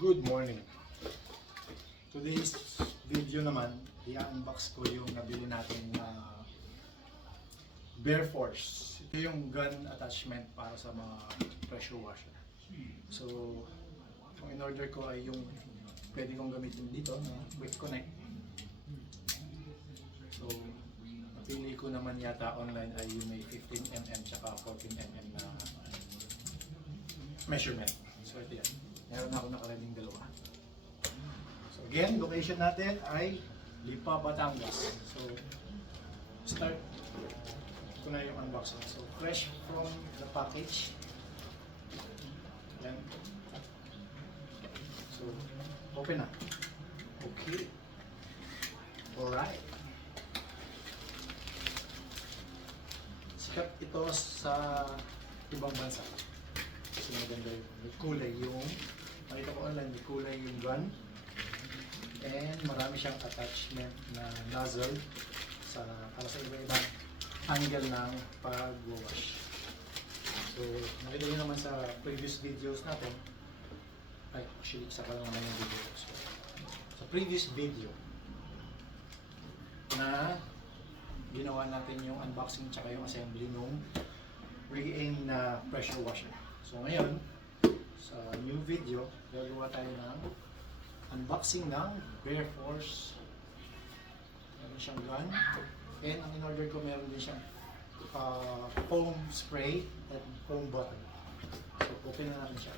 Good morning. Today's video naman, i-unbox ko yung nabili natin na Bear Force. Ito yung gun attachment para sa mga pressure washer. So, ang in-order ko ay yung pwede kong gamitin dito na quick connect. So, napili ko naman yata online ay yung may 15mm tsaka 14mm na measurement. So, ito yan. Meron ako nakaraming dalawa. So again, location natin ay Lipa, Batangas. So, start. Ito na yung unboxing. So, fresh from the package. Yan. So, open na. Okay. Alright. Sikat ito sa ibang bansa. Kasi maganda yung may kulay yung nakita ko online, may kulay yung gun. And marami siyang attachment na nozzle para sa iba-ibang angle ng pag-wash. So, nakita nyo naman sa previous videos natin. Ay, actually, isa pa lang naman yung video. So, sa previous video na ginawa natin yung unboxing tsaka yung assembly nung re-aim na pressure washer. So, ngayon, sa new video, gagawa tayo ng unboxing ng Bear Force. Meron siyang gun. And ang in-order ko, meron din siyang foam spray at foam bottle. So, open na natin siya.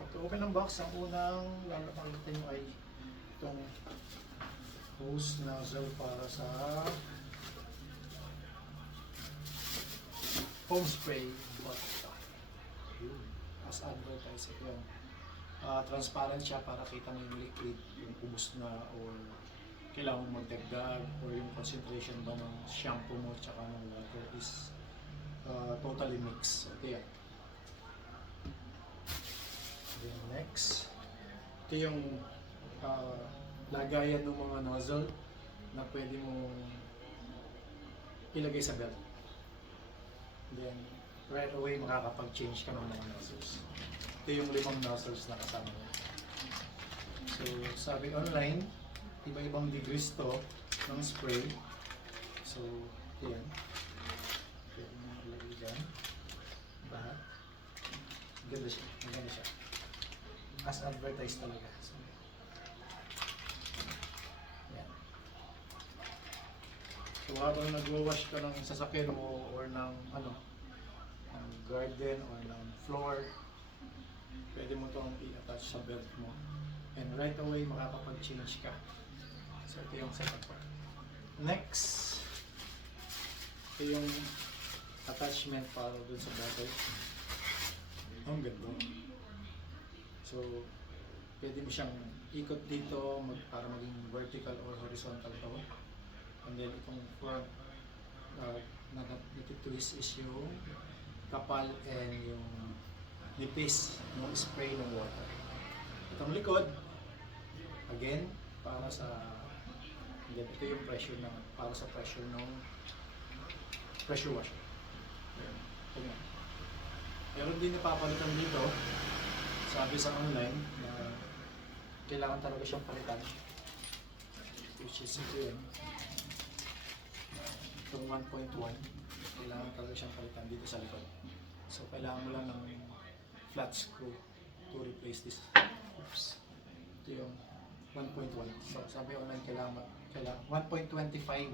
Pag-open ng box, ang unang lalapagin nyo ay itong hose nozzle para sa foam spray bottle. As advertised, ito yan. Transparent siya para kita mo yung liquid, yung ubos na or kailangan mong magdagdag or yung concentration ba ng shampoo mo tsaka ng water is totally mixed. Ito yan. Then next, ito yung lagayan ng mga nozzle na pwede mong ilagay sa belt. Then right away makakapag-change ka ng mga nozzles. Ito yung 5 nozzles na kasama niya. So, sabi online, iba-ibang degrees to ng spray. So, yan. Pwede mo ilagay dyan. Bahat. Ganda siya. Maganda siya. As advertised talaga. So, yan. So, habang nag-wash ka ng sasakyan mo or ng garden or ng floor, pwede mo itong i-attach sa belt mo and right away makakapag-change ka. So ito yung second part. Next, ito yung attachment para dun sa bottle. Ang ganda. So pwede mo siyang ikot dito para maging vertical or horizontal to. And then itong front na natitwist is yung kapal and yung nipis ng spray ng water. Itong likod, again, para sa ito yung pressure para sa pressure ng pressure washer. Ayan. Meron din napapalitan dito, sabi sa online na kailangan talaga siyang palitan, which is ito yun. Itong 1.1, kailangan talaga siyang palitan dito sa likod. So, kailangan mo lang ng flat screw to replace this. Oops. Ito yung 1.1. So, sabi online kailangan 1.25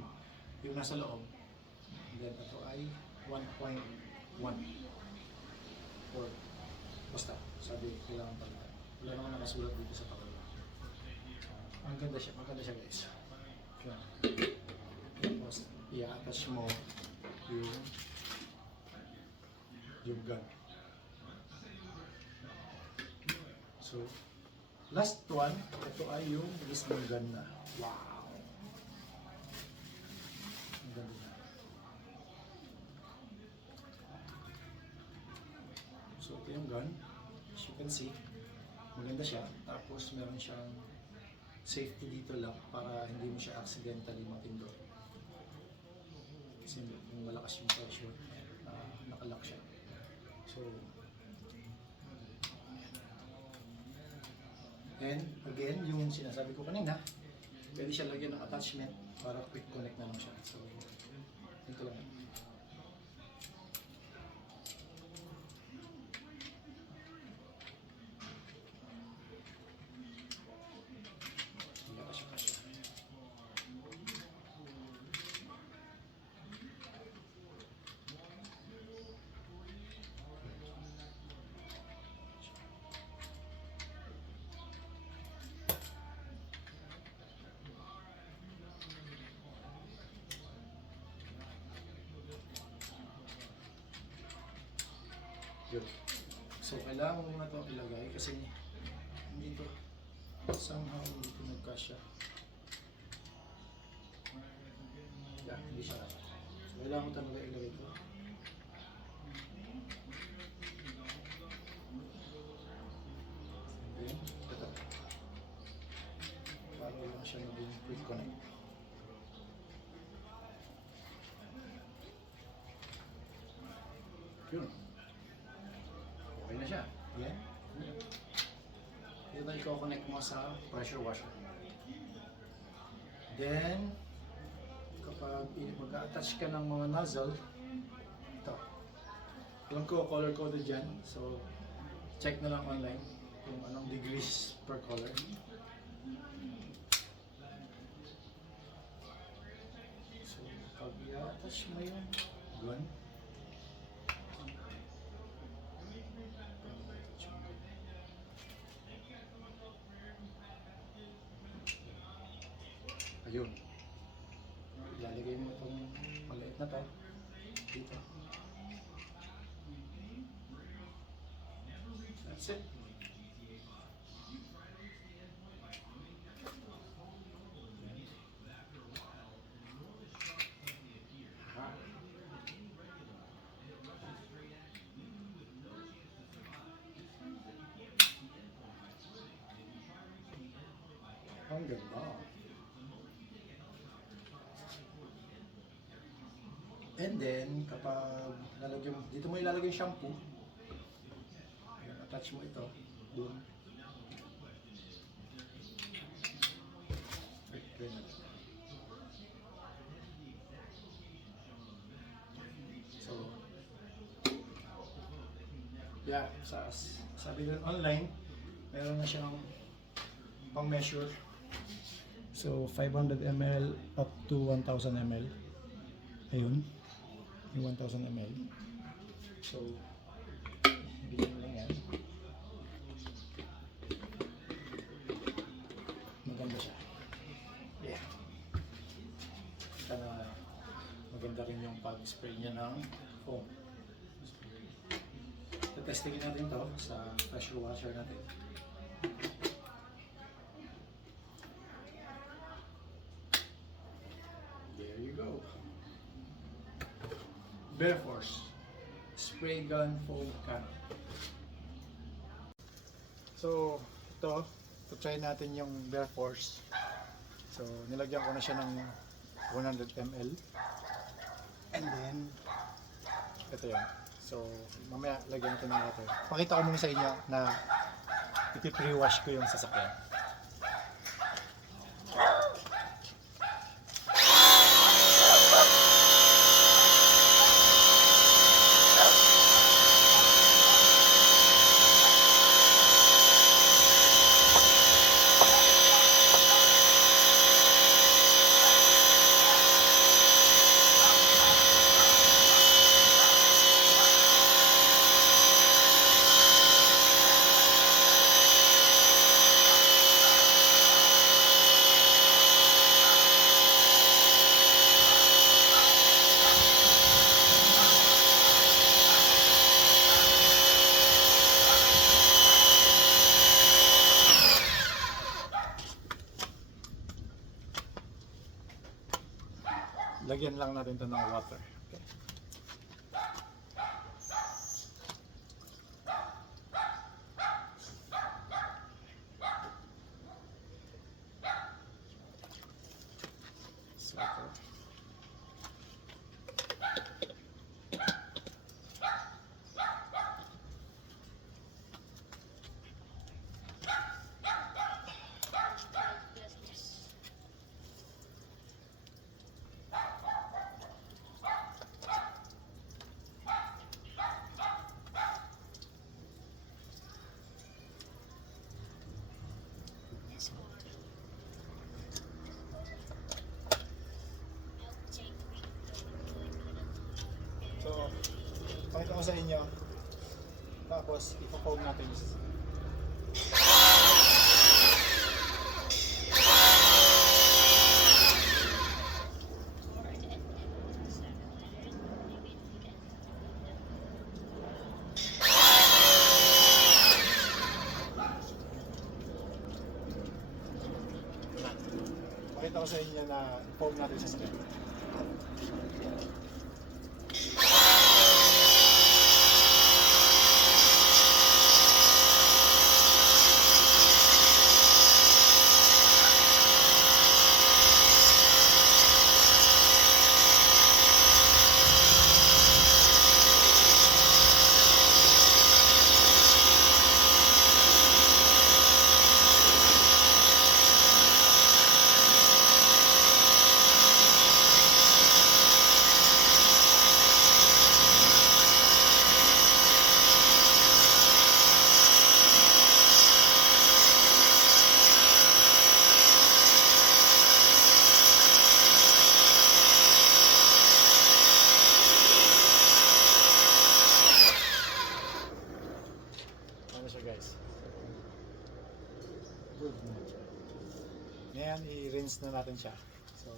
yung nasa loob. And then, ito ay 1.1. Or, basta, sabi kailangan palitan. Wala naman nakasulat dito sa pakala. Ang ganda siya. Maganda siya, guys. Tapos, i-attach mo yung gun. So, last one, ito ay yung mismong gun na. Wow! Ang ganda na. So, ito yung gun. As you can see, maganda siya. Tapos, meron siyang safety dito lang para hindi mo siya accidentally matindot. Kasi yung malakas yung pressure, nakalock siya. So, And again, yung sinasabi ko kanina, pwede siya lagyan ng attachment para quick connect na lang siya. So, ito lang. Yun. So, kailangan mo muna ito ilagay kasi dito somehow hindi ito nagkasya. Yan, hindi siya. So, kailangan mo talaga ilagay ito. Then, ito. Para lang siya maging quick connect. Yun. Okay na siya. Yan. Ito i-connect mo sa pressure washer. Then, kapag mag-attach ka ng mga nozzle, ito. Alam ko, color coded dyan. So, check na lang online kung anong degrees per color. So, pag i-attach mo yung gun, ayun. Ilalagay mo itong maliit na to dito. That's it. Ang ganda. And then, kapag lalagyan mo, dito mo ilalagay yung shampoo. Ayan, attach mo ito. Doon. So, yeah, sabi ko online, meron na siyang pang-measure. So, 500 ml up to 1,000 ml. Ayun. Yung 1,000 ml. So, bigyan mo lang yan. Maganda siya. Yeah. Kita na maganda rin yung pag-spray niya ng foam. Testingin natin to sa pressure washer natin. There you go. Bear Force spray gun foam can. So, ito try natin yung Bear Force. So, nilagyan ko na siya ng 100 ml. And then, ito yan. So, mamaya lagyan natin ng water. Pakita ko muna sa inyo na ipi-pre-wash ko yung sasakyan. Lagyan lang natin ito ng water. Okay. ko sa inyo. Tapos, ipo-foam natin. Pakita ko sa inyo na foam natin sa skin. Ano siya guys? Good na siya. Ngayon, i-rinse na natin siya. So,